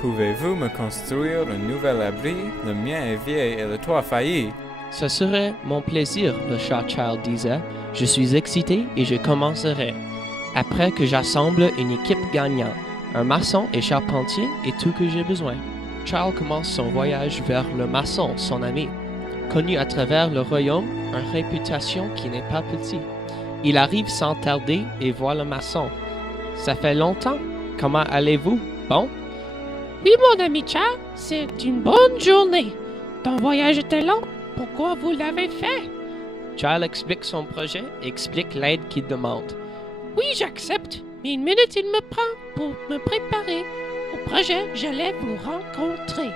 Pouvez-vous me construire un nouvel abri? Le mien est vieil et le toit failli. Ce serait mon plaisir, le chat Child disait. Je suis excité et je commencerai. Après que j'assemble une équipe gagnante, un maçon et charpentier est tout que j'ai besoin. Child commence son voyage vers le maçon, son ami. Connu à travers le royaume, une réputation qui n'est pas petite. Il arrive sans tarder et voit le maçon. Ça fait longtemps? Comment allez-vous? Bon? Oui, mon ami Charles, c'est une bonne journée. Ton voyage était long. Pourquoi vous l'avez fait? Charles explique son projet et explique l'aide qu'il demande. Oui, j'accepte, mais une minute il me prend pour me préparer. Au projet, j'allais vous rencontrer.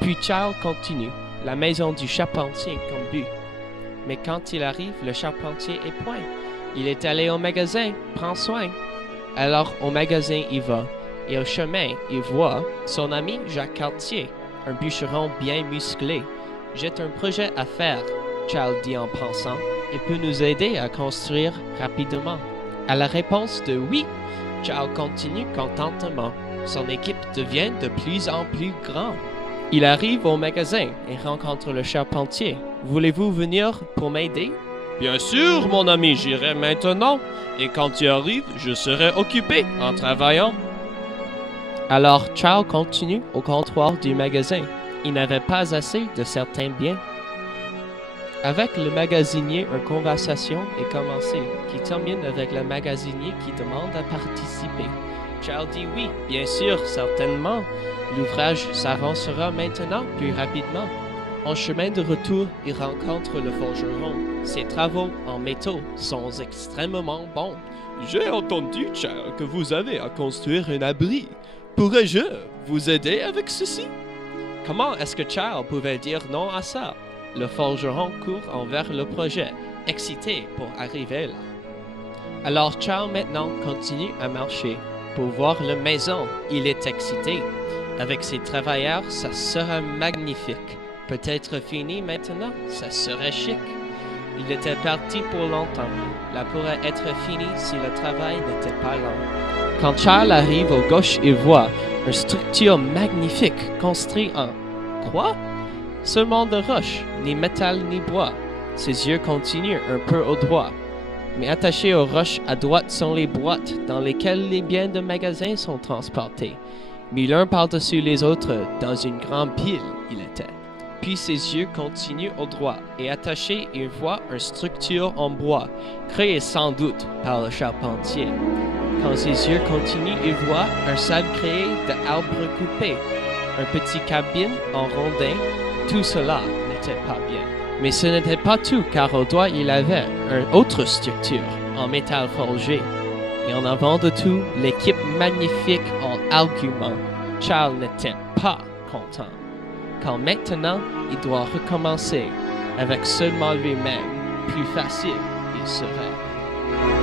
Puis Charles continue, la maison du charpentier comme but. Mais quand il arrive, le charpentier est point. Il est allé au magasin, prends soin. Alors au magasin il va, et au chemin il voit son ami Jacques Cartier, un bûcheron bien musclé. J'ai un projet à faire, Charles dit en pensant. Il peut nous aider à construire rapidement. À la réponse de oui, Charles continue contentement. Son équipe devient de plus en plus grande. Il arrive au magasin et rencontre le charpentier. Voulez-vous venir pour m'aider? Bien sûr, mon ami, j'irai maintenant. Et quand tu arrives, je serai occupé en travaillant. Alors Charles continue au comptoir du magasin. Il n'avait pas assez de certains biens. Avec le magasinier, une conversation est commencée, qui termine avec le magasinier qui demande à participer. Charles dit oui, bien sûr, certainement. L'ouvrage s'avancera maintenant plus rapidement. En chemin de retour, il rencontre le forgeron. Ses travaux en métaux sont extrêmement bons. J'ai entendu, Charles, que vous avez à construire un abri. Pourrais-je vous aider avec ceci? Comment est-ce que Charles pouvait dire non à ça? Le forgeron court envers le projet, excité pour arriver là. Alors Charles maintenant continue à marcher. Pour voir la maison, il est excité. Avec ses travailleurs, ça sera magnifique. Peut-être fini maintenant, ça serait chic. Il était parti pour longtemps. Là pourrait être fini si le travail n'était pas long. Quand Charles arrive au gauche, il voit une structure magnifique construite en quoi? Seulement de roche, ni métal ni bois. Ses yeux continuent un peu au droit. Mais attachés aux roches à droite sont les boîtes dans lesquelles les biens de magasin sont transportés. Mis l'un par-dessus les autres, dans une grande pile, il était. Puis ses yeux continuent au droit, et attachés, il voit une structure en bois, créée sans doute par le charpentier. Quand ses yeux continuent, il voit une salle créée d'arbres coupés, une petite cabine en rondin. Tout cela n'était pas bien. Mais ce n'était pas tout, car au doigt il avait une autre structure en métal forgé. Et en avant de tout, l'équipe magnifique en argument. Charles n'était pas content. Quand maintenant, il doit recommencer avec seulement lui-même, plus facile il serait.